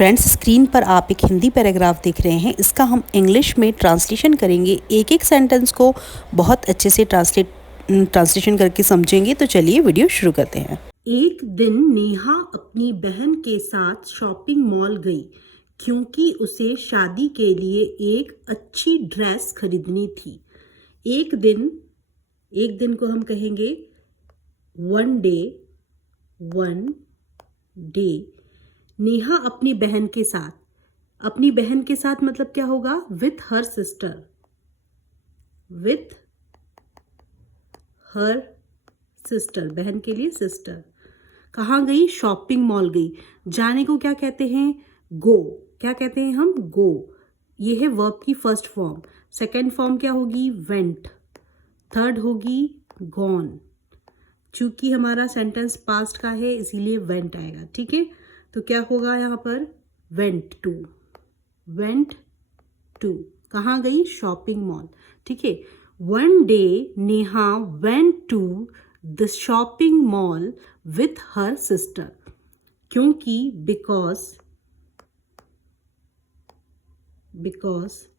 Friends, screen पर आप एक हिंदी पैराग्राफ देख रहे हैं। इसका हम इंग्लिश में ट्रांसलेशन करेंगे। एक एक सेंटेंस को बहुत अच्छे से ट्रांसलेशन करके समझेंगे। तो चलिए वीडियो शुरू करते हैं। एक दिन नेहा अपनी बहन के साथ शॉपिंग मॉल गई क्योंकि उसे शादी के लिए एक अच्छी ड्रेस खरीदनी थी। एक दिन को हम कहेंगे वन डे। नेहा अपनी बहन के साथ मतलब क्या होगा? विथ हर सिस्टर, बहन के लिए सिस्टर। कहाँ गई? शॉपिंग मॉल गई। जाने को क्या कहते हैं? गो। क्या कहते हैं हम? गो। ये है वर्ब की फर्स्ट फॉर्म। सेकेंड फॉर्म क्या होगी? वेंट। थर्ड होगी गॉन। चूंकि हमारा सेंटेंस पास्ट का है इसीलिए वेंट आएगा। ठीक है, तो क्या होगा यहाँ पर? Went to. कहाँ गई? Shopping mall. ठीक है, one day Neha went to the shopping mall with her sister क्योंकि बिकॉज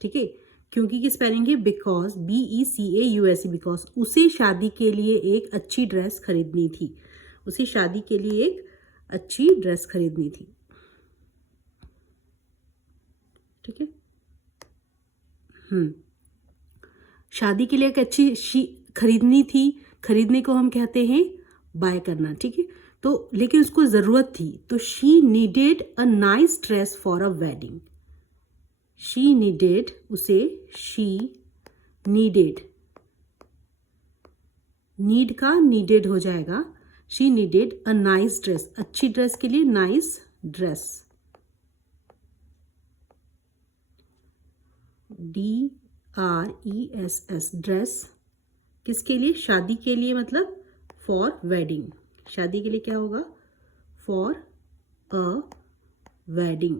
ठीक है, क्योंकि की स्पेलिंग है बिकॉज, BECAUSE, बिकॉज उसे शादी के लिए एक अच्छी ड्रेस खरीदनी थी। ठीक है, शादी के लिए एक अच्छी खरीदनी थी। खरीदने को हम कहते हैं बाय करना। ठीक है, तो लेकिन उसको जरूरत थी, तो she needed a nice dress for a wedding. Need का नीडेड हो जाएगा। She needed a nice dress, अच्छी ड्रेस के लिए नाइस ड्रेस। DRESS, ड्रेस किसके लिए? शादी के लिए, मतलब फॉर वेडिंग। शादी के लिए क्या होगा? For a wedding.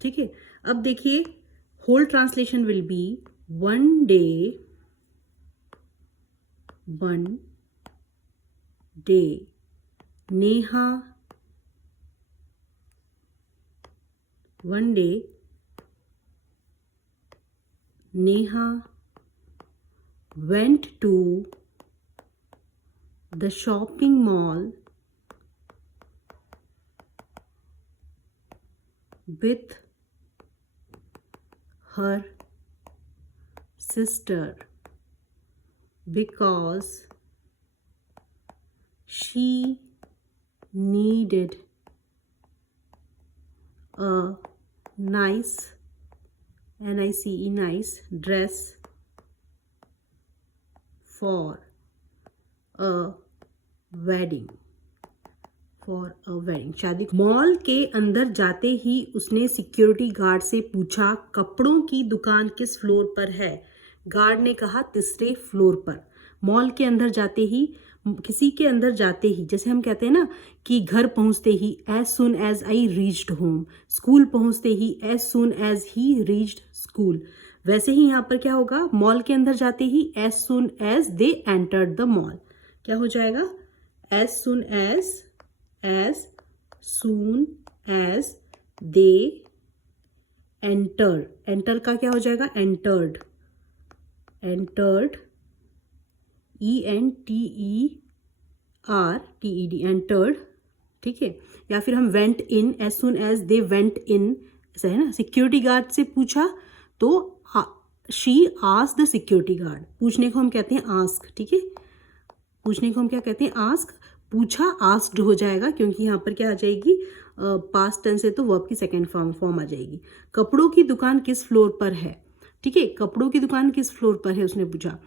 ठीक है, अब देखिए whole translation will be one day Neha went to the shopping mall with her sister because she needed a nice dress for a wedding। शादी। मॉल के अंदर जाते ही उसने सिक्योरिटी गार्ड से पूछा कपड़ों की दुकान किस फ्लोर पर है। गार्ड ने कहा तीसरे फ्लोर पर। मॉल के अंदर जाते ही, किसी के अंदर जाते ही, जैसे हम कहते हैं ना कि घर पहुंचते ही as soon as I reached home, school पहुंचते ही as soon as he reached school, वैसे ही यहाँ पर क्या होगा? मॉल के अंदर जाते ही as soon as they entered the mall. क्या हो जाएगा? As soon as they enter का क्या हो जाएगा? Entered entered. ठीक है, या फिर हम went in, as soon as they went in, ऐसा है ना। सिक्योरिटी गार्ड से पूछा तो she asked the security guard. पूछने को हम कहते हैं आस्क। ठीक है, पूछने को हम क्या कहते हैं? आस्क। पूछा आस्क्ड हो जाएगा क्योंकि यहाँ पर क्या आ जाएगी? पास्ट टेंस है तो वर्ब की सेकेंड फॉर्म आ जाएगी। कपड़ों की दुकान किस फ्लोर पर है? ठीक है, कपड़ों की दुकान किस फ्लोर पर है उसने पूछा।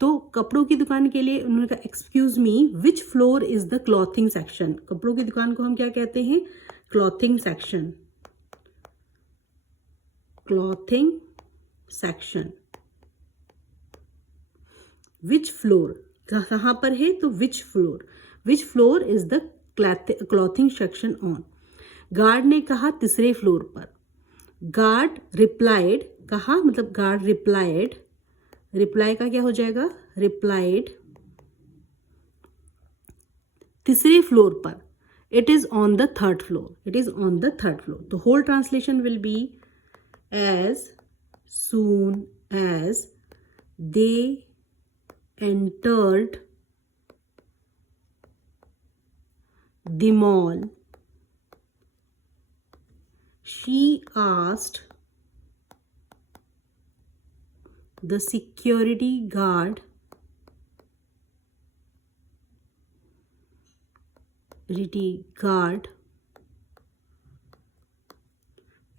तो कपड़ों की दुकान के लिए उन्होंने कहा excuse me which floor is the clothing section. कपड़ों की दुकान को हम क्या कहते हैं? Clothing section. विच फ्लोर कहाँ पर है? तो विच floor is the clothing section on. Guard ने कहा तीसरे फ्लोर पर। गार्ड रिप्लाइड, कहा मतलब गार्ड रिप्लाइड, रिप्लाई का क्या हो जाएगा? रिप्लाइड तीसरे फ्लोर पर। it is on the third floor. It is on the third floor. The whole translation will be as soon as they entered the mall, she asked the security guard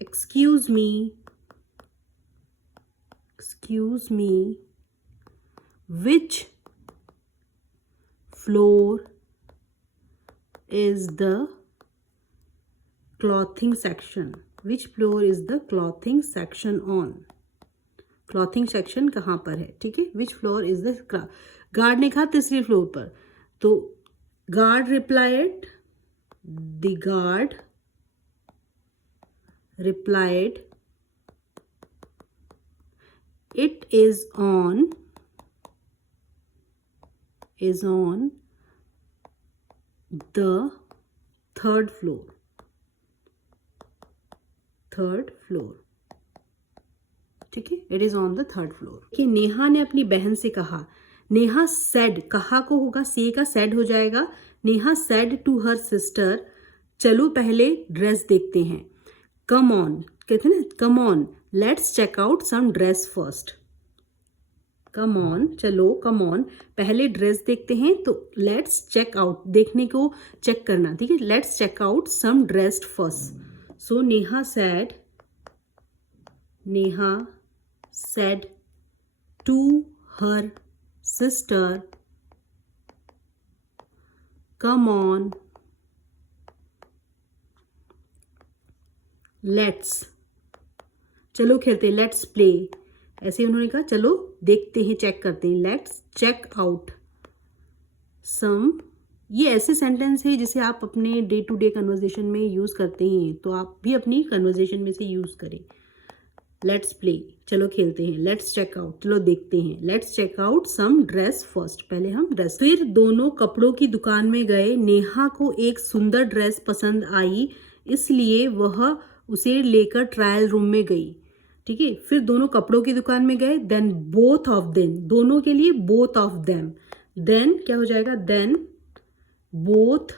excuse me, which floor is the clothing section? Which floor is the clothing section on? Clothing section कहाँ पर है, ठीक है. विच floor is the, guard ने कहा तीसरे floor पर. तो guard replied, the guard replied, it is on the third floor. ठीक है, it is on the third floor. कि नेहा ने अपनी बहन से कहा. नेहा सेड, कहा को होगा से का सेड हो जाएगा. Neha said to her sister, चलो पहले ड्रेस देखते हैं. कम ऑन, कहते हैं ना, come on let's check out some dress first. Come on, चलो कम ऑन, पहले ड्रेस देखते हैं. तो लेट्स चेक आउट, देखने को चेक करना, ठीक है. Let's check out some dress first. So Neha said to her sister, come on, let's, चलो खेलते हैं, लेट्स प्ले. ऐसे उन्होंने कहा चलो देखते हैं, चेक करते हैं. लेट्स चेक आउट सम, ये ऐसे सेंटेंस है जिसे आप अपने डे टू डे कन्वर्जेशन में यूज़ करते हैं, तो आप भी अपनी कन्वर्जेशन में से यूज़ करें. लेट्स प्ले, चलो खेलते हैं. लेट्स चेक आउट, चलो देखते हैं. Let's check out some dress first, पहले हम ड्रेस. फिर दोनों कपड़ों की दुकान में गए. नेहा को एक सुंदर ड्रेस पसंद आई, इसलिए वह उसे लेकर ट्रायल रूम में गई. ठीक है, फिर दोनों कपड़ों की दुकान में गए. देन बोथ ऑफ देम, दोनों के लिए बोथ ऑफ देम. देन क्या हो जाएगा, then both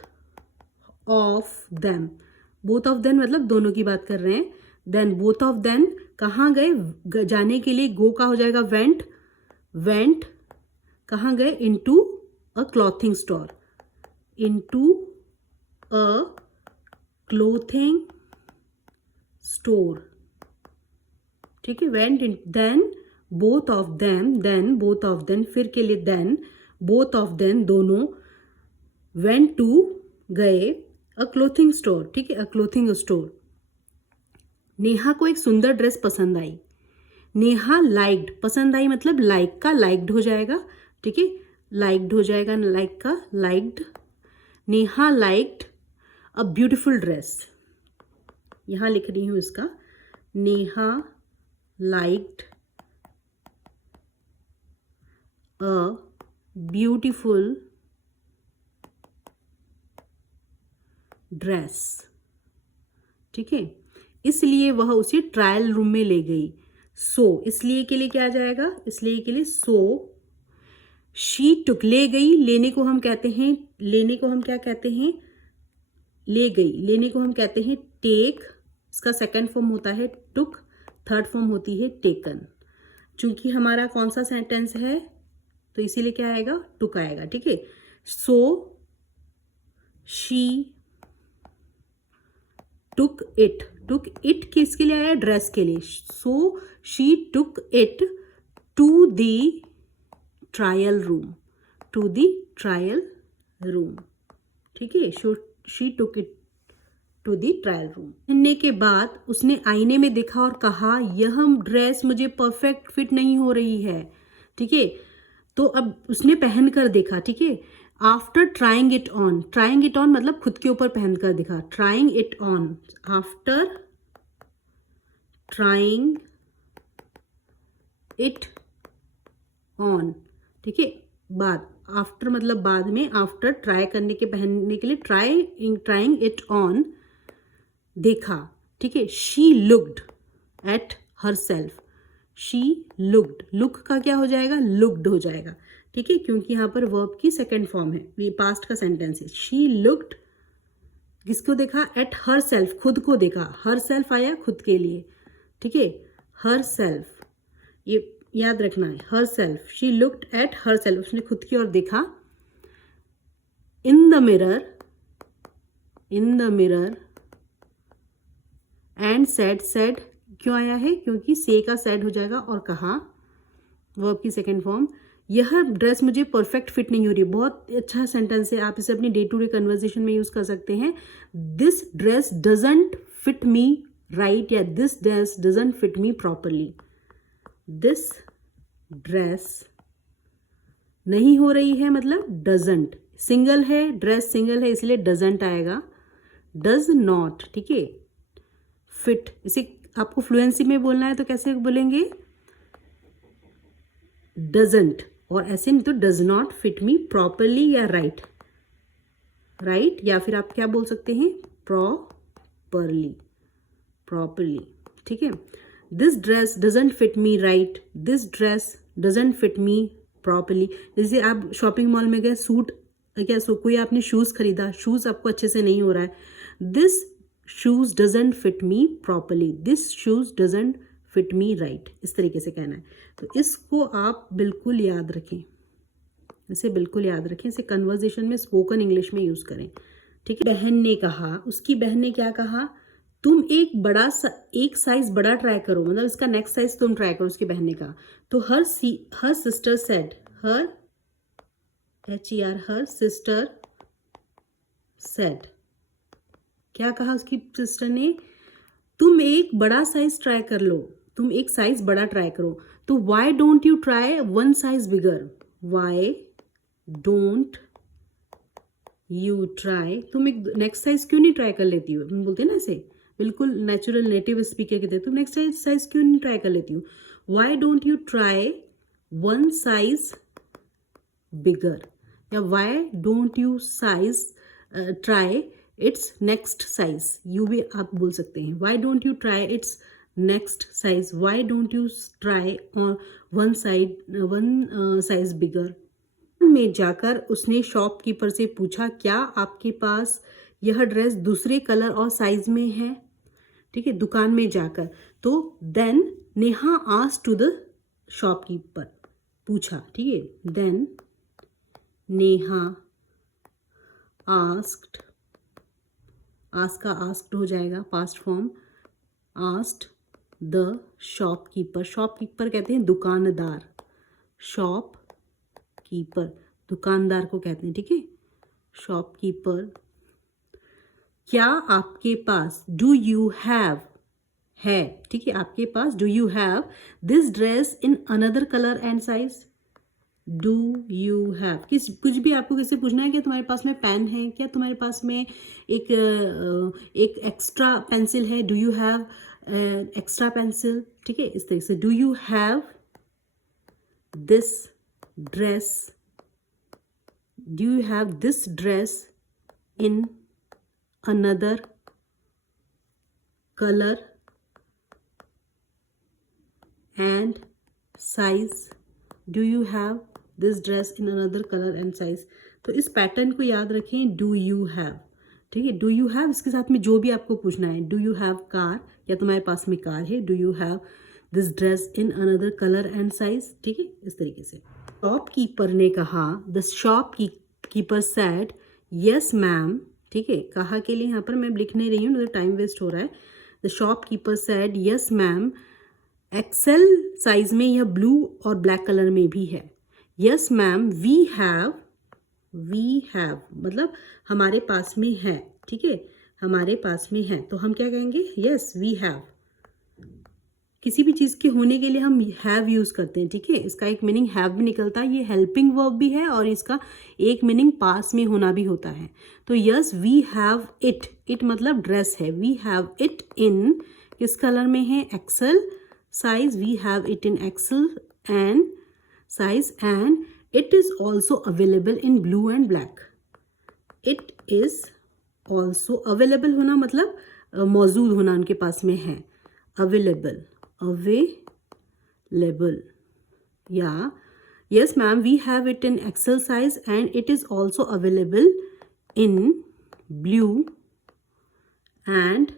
of them. Both of them मतलब दोनों की बात कर रहे हैं. देन बोथ ऑफ देम कहाँ गए, जाने के लिए गो का हो जाएगा वेंट. कहाँ गए, into a clothing store. Into a clothing store. ठीक है, went in. Then both of them, फिर के लिए देन बोथ ऑफ देम, दोनों वेंट टू गए अ क्लोथिंग स्टोर. ठीक है, अ क्लोथिंग स्टोर. नेहा को एक सुंदर ड्रेस पसंद आई. नेहा लाइक्ड, पसंद आई मतलब लाइक का लाइक्ड हो जाएगा. ठीक है, लाइक्ड हो जाएगा, लाइक का liked. Neha liked a beautiful dress. यहाँ लिख रही हूँ इसका, Neha liked a beautiful dress. ठीक है, इसलिए वह उसे ट्रायल रूम में ले गई. सो, इसलिए के लिए क्या आ जाएगा, इसलिए के लिए सो शी टुक, ले गई. लेने को हम कहते हैं, लेने को हम क्या कहते हैं, ले गई. लेने को हम कहते हैं टेक. इसका सेकंड फॉर्म होता है टुक, थर्ड फॉर्म होती है टेकन. चूंकि हमारा कौन सा सेंटेंस है तो इसीलिए क्या आएगा, टुक आएगा. ठीक है, so she took it. Took it किसके लिए आया, ड्रेस के लिए. So she took it to the trial room. To the trial room. ठीक है, she took it to the trial room. पहनने के बाद उसने आईने में देखा और कहा, यह ड्रेस मुझे परफेक्ट फिट नहीं हो रही है. ठीक है, तो अब उसने पहन कर देखा. ठीक है, after trying it on. Trying it on मतलब खुद के ऊपर पहन कर देखा. Trying it on, after trying it on. ठीक है, बाद आफ्टर मतलब बाद में, आफ्टर ट्राई करने के, पहनने के लिए, ट्राइंग इट ऑन, देखा, ठीक है। She looked at her self, she looked, look का क्या हो जाएगा, लुक्ड हो जाएगा, ठीक है, क्योंकि यहाँ पर वर्ब की सेकेंड फॉर्म है, ये पास्ट का सेंटेंस है। शी लुक्ड, किसको देखा, एट हर सेल्फ, खुद को देखा, हर सेल्फ आया खुद के लिए, ठीक है, हर सेल्फ, ये याद रखना है, her self, she looked at her self, उसने खुद की ओर देखा। In the mirror, in the mirror, and said, said क्यों आया है, क्योंकि से का सेड हो जाएगा, और कहा, वर्ब की सेकेंड फॉर्म। यह ड्रेस मुझे परफेक्ट फिट नहीं हो रही, बहुत अच्छा सेंटेंस है, आप इसे अपनी डे टू डे कन्वर्सेशन में यूज कर सकते हैं। This dress doesn't fit me right, या this dress doesn't fit me properly, this dress नहीं हो रही है मतलब डजंट, सिंगल है, ड्रेस सिंगल है इसलिए डजंट आएगा, डज नॉट, ठीक है, फिट, इसे आपको फ्लुएंसी में बोलना है तो कैसे बोलेंगे, डजंट, और ऐसे नहीं तो does not fit me properly या राइट, राइट, या फिर आप क्या बोल सकते हैं, प्रॉपरली, प्रॉपरली, ठीक है। This dress doesn't fit me right, this dress doesn't fit me properly. जैसे आप शॉपिंग मॉल में गए, सूट क्या कोई आपने शूज़ खरीदा, शूज़ आपको अच्छे से नहीं हो रहा है, this shoes doesn't fit me properly, this shoes doesn't fit me right, इस तरीके से कहना है। तो इसको आप बिल्कुल याद रखें, इसे बिल्कुल याद रखें, इसे कन्वर्जेशन में, स्पोकन इंग्लिश में यूज़ करें, ठीक है। बहन ने कहा, उसकी बहन ने क्या कहा, तुम एक साइज बड़ा ट्राई करो, मतलब इसका नेक्स्ट साइज तुम ट्राई करो, उसकी बहन ने कहा। तो हर सिस्टर सेड, हर हर सिस्टर सेड, क्या कहा उसकी सिस्टर ने, तुम एक बड़ा साइज ट्राई कर लो, तुम एक साइज बड़ा ट्राई करो। तो Y don't you try one size bigger, Y don't you try, तुम एक नेक्स्ट साइज क्यों नहीं ट्राई कर लेती हो, हम बोलते हैं ना ऐसे, बिल्कुल नेचुरल नेटिव स्पीकर कहते हैं, तुम नेक्स्ट साइज क्यों नहीं ट्राई कर लेती हो, why don't you try one size bigger, या why don't you size try its next size, you भी आप बोल सकते हैं, why don't you try its next size, why don't you try one size bigger. में जाकर उसने शॉपकीपर से पूछा, क्या आपके पास यह ड्रेस दूसरे कलर और साइज में है, ठीक है, दुकान में जाकर। तो then Neha asked to the shopkeeper, पूछा, ठीक है, देन नेहा आस्क्ड, आस्क का आस्क्ड हो जाएगा past form, asked the shopkeeper, shopkeeper कहते हैं दुकानदार, शॉपकीपर दुकानदार को कहते हैं, ठीक है, शॉपकीपर, क्या आपके पास, डू यू हैव, है, ठीक है, आपके पास, do you have this dress in another colour and size, do you have, कुछ भी आपको किससे पूछना है, क्या तुम्हारे पास में पेन है, क्या तुम्हारे पास में एक एक्स्ट्रा पेंसिल है, do you have extra pencil, ठीक है, इस तरह से, do you have this dress, do you have this dress in another colour and size, do you have this dress in another colour and size. तो इस pattern को याद रखें, डू यू हैव, ठीक है, डू यू हैव, इसके साथ में जो भी आपको पूछना है, डू यू हैव कार, या तुम्हारे पास में कार है, do you have this dress in another colour and size, ठीक है, इस तरीके से। शॉपकीपर ने कहा, the shopkeeper said yes ma'am, ठीक है, कहा के लिए यहाँ पर मैं लिख नहीं रही हूँ, तो टाइम वेस्ट हो रहा है। The shopkeeper said yes ma'am, XL size में यह ब्लू और ब्लैक कलर में भी है, यस मैम वी हैव मतलब हमारे पास में है, ठीक है, हमारे पास में है, तो हम क्या कहेंगे, यस वी हैव, किसी भी चीज़ के होने के लिए हम हैव यूज़ करते हैं, ठीक है, इसका एक मीनिंग हैव भी निकलता है, ये हेल्पिंग वर्ब भी है, और इसका एक मीनिंग पास में होना भी होता है। तो yes we have it, it मतलब ड्रेस है, वी हैव इट इन, किस कलर में है, XL size, we have it in XL and size, and it is also available in blue and black. It is also available होना मतलब मौजूद होना उनके पास में है. अवेलेबल, अवेलेबल, या yes ma'am we have it in XL size and it is also available in blue and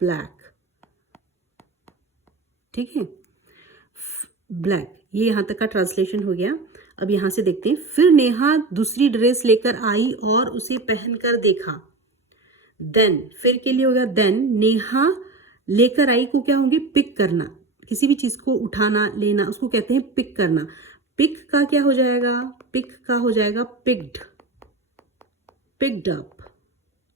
black. ठीक है, ब्लैक. ये यहाँ तक का ट्रांसलेशन हो गया. अब यहाँ से देखते हैं. फिर नेहा दूसरी ड्रेस लेकर आई और उसे पहनकर देखा. देन, फिर के लिए हो गया देन. नेहा लेकर आई को क्या होंगे, पिक करना. किसी भी चीज़ को उठाना, लेना, उसको कहते हैं पिक करना. पिक का क्या हो जाएगा, पिक का हो जाएगा पिक्ड, पिक्ड अप.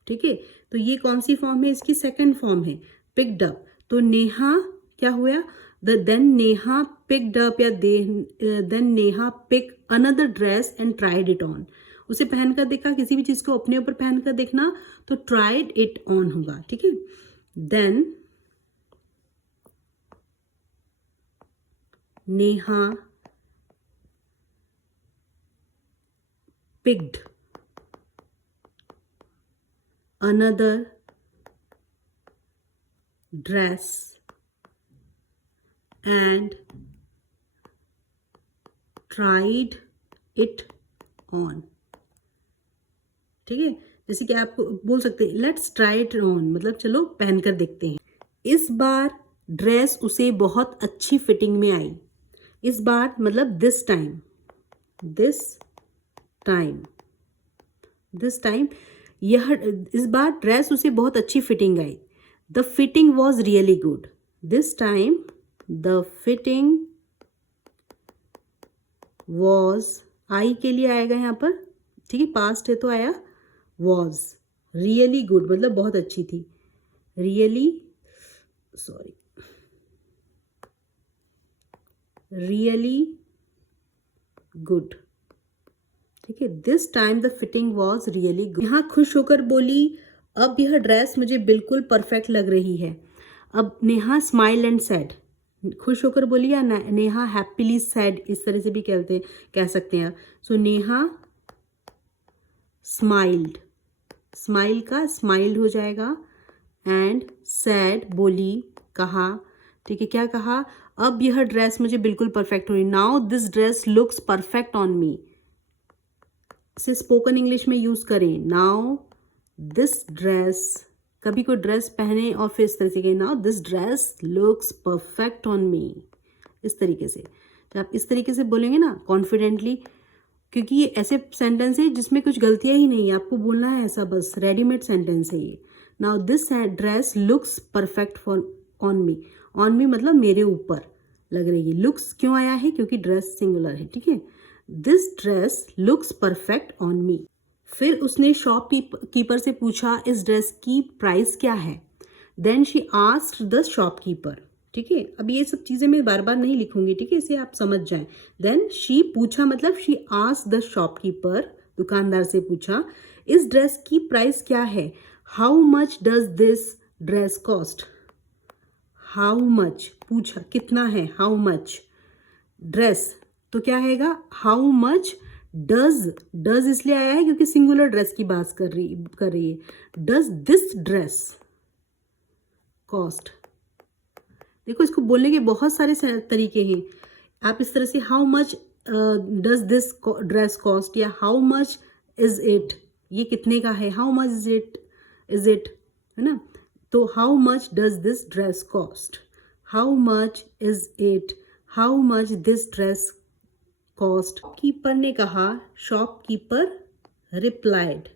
ठीक है, तो ये कौन सी फॉर्म है, इसकी सेकंड फॉर्म है, पिक्ड अप. तो नेहा क्या हुआ, देन नेहा पिक्ड अप या then Neha pick another dress and tried it on. उसे पहनकर देखा, किसी भी चीज़ को अपने ऊपर पहनकर देखना तो ट्राइड इट ऑन होगा. ठीक है, then Neha picked another dress and tried it on. ठीक है, जैसे कि आप बोल सकते हैं लेट्स ट्राई इट ऑन, मतलब चलो पहनकर देखते हैं. इस बार ड्रेस उसे बहुत अच्छी फिटिंग में आई. इस बार मतलब this time, this time, this time, यह इस बार ड्रेस उसे बहुत अच्छी फिटिंग आई. The fitting was really good. This time the fitting was, I के लिए आएगा यहाँ पर. ठीक है, पास्ट है तो आया वॉज. रियली गुड मतलब बहुत अच्छी थी. Really, sorry, really good. ठीक है, this time the fitting was really good. यहाँ खुश होकर बोली, अब यह ड्रेस मुझे बिल्कुल परफेक्ट लग रही है. अब नेहा स्माइल एंड सैड, खुश होकर बोली या नेहा हैप्पीली सैड, इस तरह से भी कह सकते हैं. सो नेहा स्माइल्ड, स्माइल का स्माइल्ड हो जाएगा. एंड सैड बोली, कहा. ठीक है, क्या कहा, अब यह ड्रेस मुझे बिल्कुल परफेक्ट हो रही. Now this dress looks perfect on me. से स्पोकन इंग्लिश में यूज करें. नाउ दिस ड्रेस, कभी कोई ड्रेस पहने और फिर इस तरह से कहें, now this dress looks perfect on me. इस तरीके से, जब आप इस तरीके से बोलेंगे ना कॉन्फिडेंटली, क्योंकि ये ऐसे सेंटेंस है जिसमें कुछ गलतियां ही नहीं है, आपको बोलना है ऐसा, बस रेडीमेड सेंटेंस है ये. Now this dress looks perfect for on me. On me मतलब मेरे ऊपर लग रही है. लुक्स क्यों आया है, क्योंकि ड्रेस सिंगुलर है. ठीक है, this dress looks perfect on me. फिर उसने शॉपकीपर से पूछा, इस ड्रेस की प्राइस क्या है. Then she asked the shopkeeper. ठीक है, अब ये सब चीज़ें मैं बार बार नहीं लिखूंगी. ठीक है, इसे आप समझ जाएं. देन शी पूछा मतलब शी आस्क्ड द शॉपकीपर, दुकानदार से पूछा, इस ड्रेस की प्राइस क्या है. How much does this dress cost. How much पूछा, कितना है. हाउ मच, ड्रेस तो क्या आएगा, हाउ मच. डज इसलिए आया है क्योंकि सिंगुलर ड्रेस की बात कर रही है. Does this dress cost. देखो, इसको बोलने के बहुत सारे तरीके हैं. आप इस तरह से how much does this dress cost, या हाउ मच इज इट, ये कितने का है. हाउ मच इज इट, है ना. तो how much does this dress cost, how much is it, how much this dress cost. Keeper ने कहा, शॉपकीपर रिप्लाइड,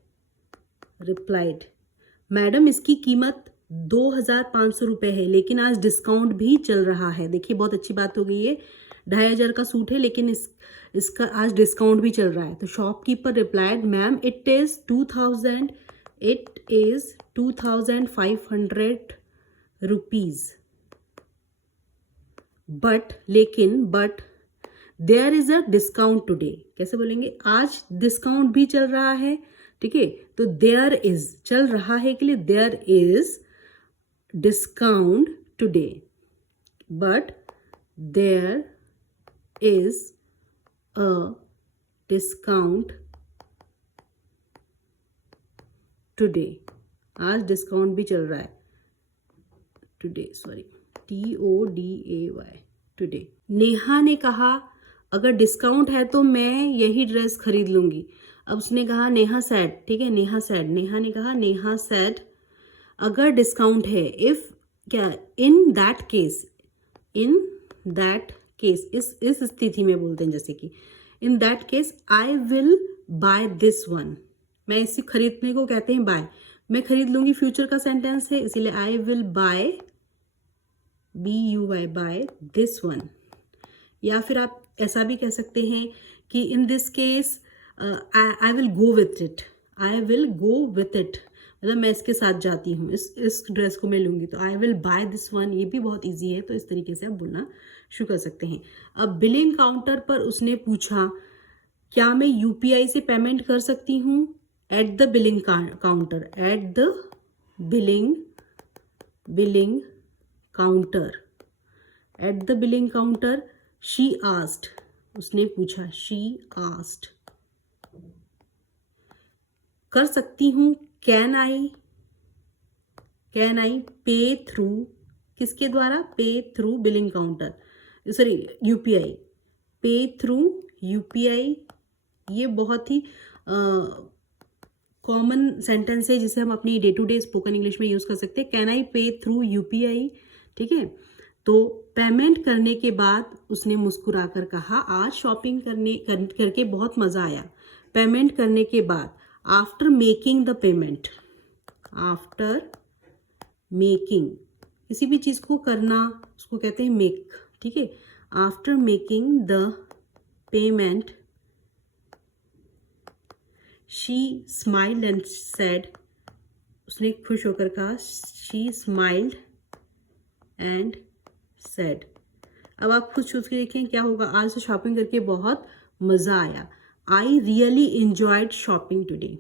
मैडम इसकी कीमत 2,500 रुपये है, लेकिन आज डिस्काउंट भी चल रहा है. देखिए, बहुत अच्छी बात हो गई है. 2,500 का सूट है, लेकिन इसका आज डिस्काउंट भी चल रहा है. तो shopkeeper replied, ma'am it is 2,500 rupees. But there is a discount today. कैसे बोलेंगे, आज डिस्काउंट भी चल रहा है. ठीक है, तो देयर इज, चल रहा है के लिए there is discount today, but there is a discount today. आज डिस्काउंट भी चल रहा है, today, sorry, TODAY, today. Neha ने कहा अगर डिस्काउंट है तो मैं यही ड्रेस खरीद लूंगी। अब उसने कहा, नेहा सैड, ठीक है, नेहा सैड, नेहा ने कहा, नेहा सैड अगर डिस्काउंट है, इफ क्या, in that case, in that case, इस स्थिति में बोलते हैं, जैसे कि in that case I will bye this one. मैं इसे खरीदने को कहते हैं बाय, मैं खरीद लूंगी फ्यूचर का सेंटेंस है, इसीलिए I will buy, BUY, buy this one. या फिर आप ऐसा भी कह सकते हैं कि in this case I will go with it, I will go with it, मतलब मैं इसके साथ जाती हूँ, इस ड्रेस को मैं लूँगी, तो आई विल बाय दिस वन। ये भी बहुत इजी है, तो इस तरीके से आप बोलना शुरू कर सकते हैं। अब बिलिंग काउंटर पर उसने पूछा क्या मैं UPI से पेमेंट कर सकती हूँ? At the billing counter, at the billing counter, at the billing counter she asked, उसने पूछा, शी आस्क्ड। कर सकती हूँ, कैन आई पे थ्रू, किसके द्वारा? पे through billing counter, sorry UPI, पे थ्रू UPI। ये बहुत ही कॉमन सेंटेंस है जिसे हम अपनी day to day spoken English में यूज़ कर सकते हैं। कैन आई पे थ्रू UPI, ठीक है। तो पेमेंट करने के बाद उसने मुस्कुराकर कहा आज शॉपिंग करके बहुत मज़ा आया। पेमेंट करने के बाद, after making the payment, after making, किसी भी चीज़ को करना उसको कहते हैं मेक, ठीक है। After making the payment she smiled and said, उसने खुश होकर कहा, शी स्माइल्ड एंड सेड। अब आप खुद सोच के देखें क्या होगा। आज से शॉपिंग करके बहुत मज़ा आया। I really enjoyed shopping today,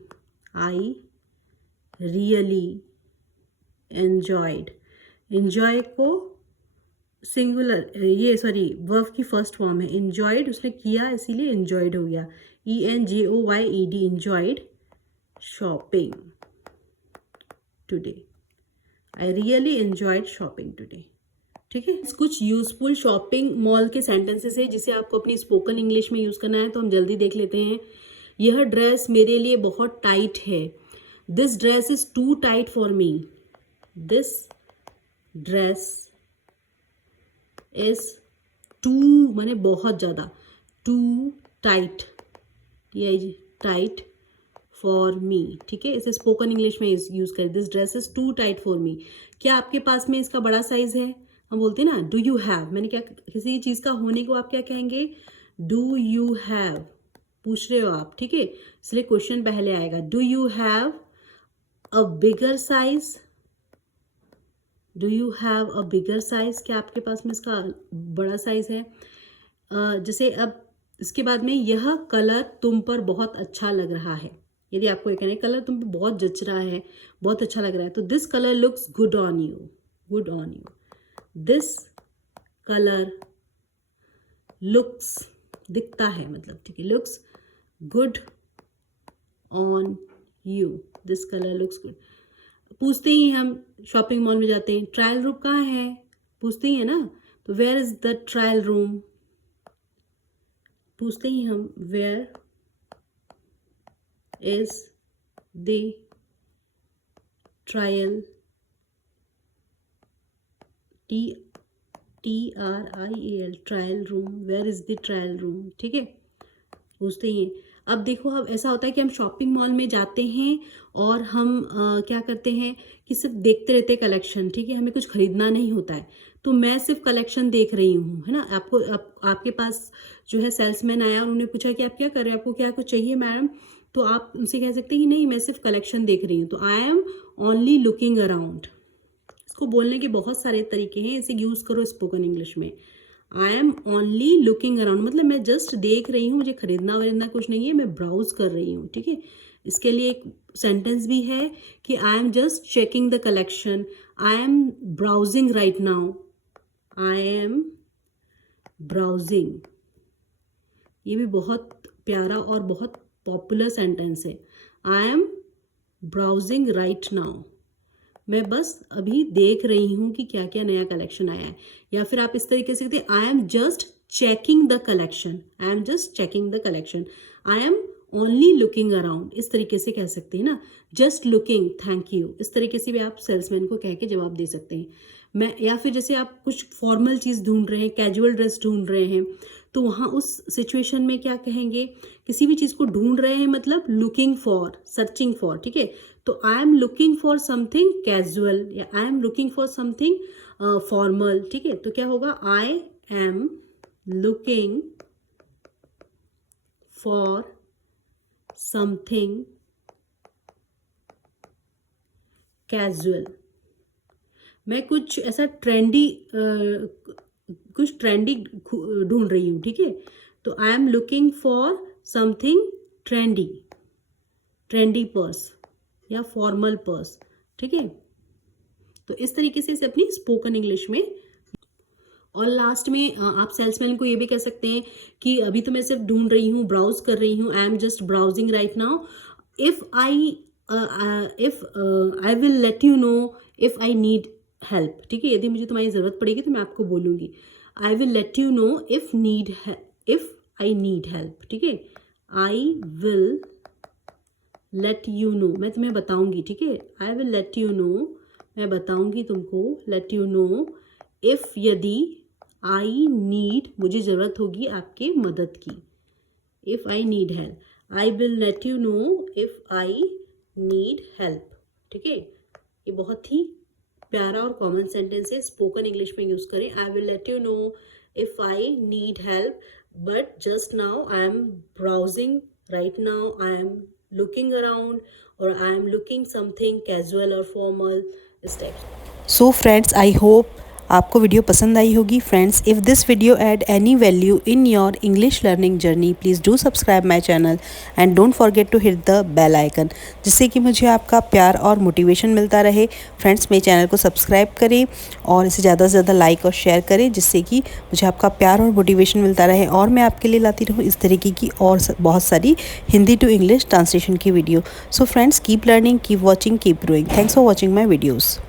I really enjoyed, enjoy को सिंगुलर, ये सॉरी वर्ब की फर्स्ट फॉर्म है, एंजॉयड उसने किया इसीलिए एंजॉयड हो गया, ENJOYED, enjoyed shopping today, I really enjoyed shopping today, ठीक है। कुछ यूजफुल शॉपिंग मॉल के सेंटेंसेस है जिसे आपको अपनी स्पोकन इंग्लिश में यूज़ करना है, तो हम जल्दी देख लेते हैं। यह ड्रेस मेरे लिए बहुत टाइट है, this dress is too tight for me, this dress is too माने बहुत ज़्यादा, too tight, tight for me, ठीक है। इसे स्पोकन इंग्लिश में यूज़ करें, this dress is too tight for me. क्या आपके पास में इसका बड़ा साइज है? हम बोलते हैं ना डू यू हैव, मैंने क्या, किसी चीज़ का होने को आप क्या कहेंगे? डू यू हैव, पूछ रहे हो आप, ठीक है, इसलिए क्वेश्चन पहले आएगा। Do you have a bigger size, do you have a bigger size, क्या आपके पास में इसका बड़ा साइज है? जैसे अब इसके बाद में, यह कलर तुम पर बहुत अच्छा लग रहा है। यदि आपको ये कहना है कलर तुम पर बहुत जच रहा है, बहुत अच्छा लग रहा है, तो this colour looks good on you, good on you, this colour looks, दिखता है मतलब, ठीक है, looks good on you, this colour looks good. पूछते ही हम शॉपिंग मॉल में जाते हैं, ट्रायल रूम कहाँ है, पूछते ही है ना, तो where is the trial room, पूछते ही हम where is the trial, TRIAL, trial room, where is the trial room, ठीक है, पूछते ही हैं। अब देखो, अब ऐसा होता है कि हम शॉपिंग मॉल में जाते हैं और हम क्या करते हैं कि सिर्फ देखते रहते हैं कलेक्शन, ठीक है, हमें कुछ खरीदना नहीं होता है। तो मैं सिर्फ कलेक्शन देख रही हूँ, है ना। आपके पास जो है सेल्समैन आया और उन्होंने पूछा कि आप क्या कर रहे हैं, आपको क्या कुछ चाहिए मैडम, तो आप उनसे कह सकते हैं कि नहीं, मैं सिर्फ कलेक्शन देख रही हूँ, तो I am only looking around. इसको बोलने के बहुत सारे तरीके हैं, इसे यूज़ करो स्पोकन इंग्लिश में। I am only looking around मतलब मैं जस्ट देख रही हूँ, मुझे खरीदना वरीदना कुछ नहीं है, मैं ब्राउज कर रही हूँ, ठीक है। इसके लिए एक सेंटेंस भी है कि I am just checking the collection, I am browsing right now, I am browsing, ये भी बहुत प्यारा और बहुत पॉपुलर सेंटेंस है। आई एम ब्राउजिंग राइट नाउ, मैं बस अभी देख रही हूँ कि क्या क्या नया कलेक्शन आया है। या फिर आप इस तरीके से कहते हैं I am just checking the collection, I am just checking the collection, I am only looking around, इस तरीके से कह सकते हैं ना। जस्ट लुकिंग, थैंक यू, इस तरीके से भी आप सेल्समैन को कह के जवाब दे सकते हैं। मैं या फिर जैसे आप कुछ फॉर्मल चीज़ ढूंढ रहे हैं, कैजुअल ड्रेस ढूंढ रहे हैं, तो वहाँ उस सिचुएशन में क्या कहेंगे, किसी भी चीज़ को ढूंढ रहे हैं मतलब लुकिंग फॉर, सर्चिंग फॉर, ठीक है। तो I am looking for something casual या I am looking for something formal, ठीक है। तो क्या होगा, I am looking for something casual. मैं कुछ ऐसा ट्रेंडी ढूंढ रही हूँ, ठीक है। तो I am looking for something trendy, trendy purse या फॉर्मल पर्स, ठीक है। तो इस तरीके से इसे अपनी स्पोकन इंग्लिश में। और लास्ट में आप सेल्समैन को ये भी कह सकते हैं कि अभी तो मैं सिर्फ ढूंढ रही हूँ, ब्राउज कर रही हूँ, I am just browsing right now, if I will let you know if I need help, ठीक है। यदि मुझे तुम्हारी ज़रूरत पड़ेगी तो मैं आपको बोलूँगी, आई will let you know if I need help, ठीक है। आई विल लेट यू नो, मैं तुम्हें बताऊँगी, ठीक है। आई विल लेट यू नो, मैं बताऊँगी तुमको, लेट यू नो, इफ़ यदि, आई नीड, मुझे ज़रूरत होगी आपके मदद की, if I need help, I will let you know if I need help, ठीक है। ये बहुत ही प्यारा और कॉमन सेंटेंस है, स्पोकन इंग्लिश में यूज़ करें। I will let you know if I need help, but just now I am browsing right now, I am looking around, और I am looking something casual और formal, इस type. So friends, I hope आपको video पसंद आई होगी। Friends, if this video add any value in your English learning journey, please do subscribe my channel and don't forget to hit the bell icon, जिससे कि मुझे आपका प्यार और motivation मिलता रहे। फ्रेंड्स, मेरे चैनल को सब्सक्राइब करें और इसे ज़्यादा से ज़्यादा लाइक और शेयर करें, जिससे कि मुझे आपका प्यार और मोटिवेशन मिलता रहे और मैं आपके लिए लाती रहूँ इस तरीके की और बहुत सारी हिंदी टू इंग्लिश ट्रांसलेशन की video. So friends, keep learning, keep watching, keep growing. Thanks for watching my videos.